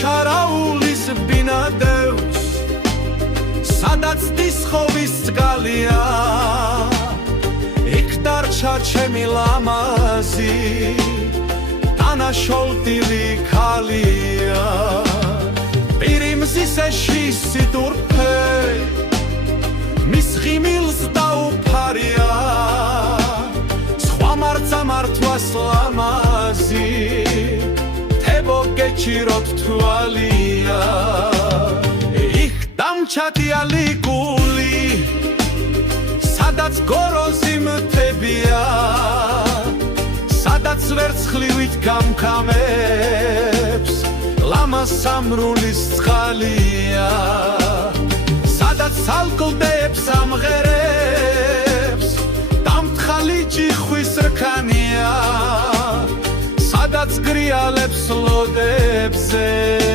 შარაულის ბინადევს სადაც დისხოვის წყალია იქ დარჩა ჩემი ლამაზი დანაშოლტილი ქალია პირიმზისეში სიდურფე მის ღიმილს დაუფარია სხვა მარწამართვას ლამაზი გეჭიროთ თვალია იქ დამჩათიალი გული სადაც გოროზი მთებია სადაც ვერცხლივით გამქამებს ლამას სამრულის წყალია სადაც ალკლდებს ამღერებს დამთხალი ჯიხვის რქანია სადაც გრიალებს ლოდებზე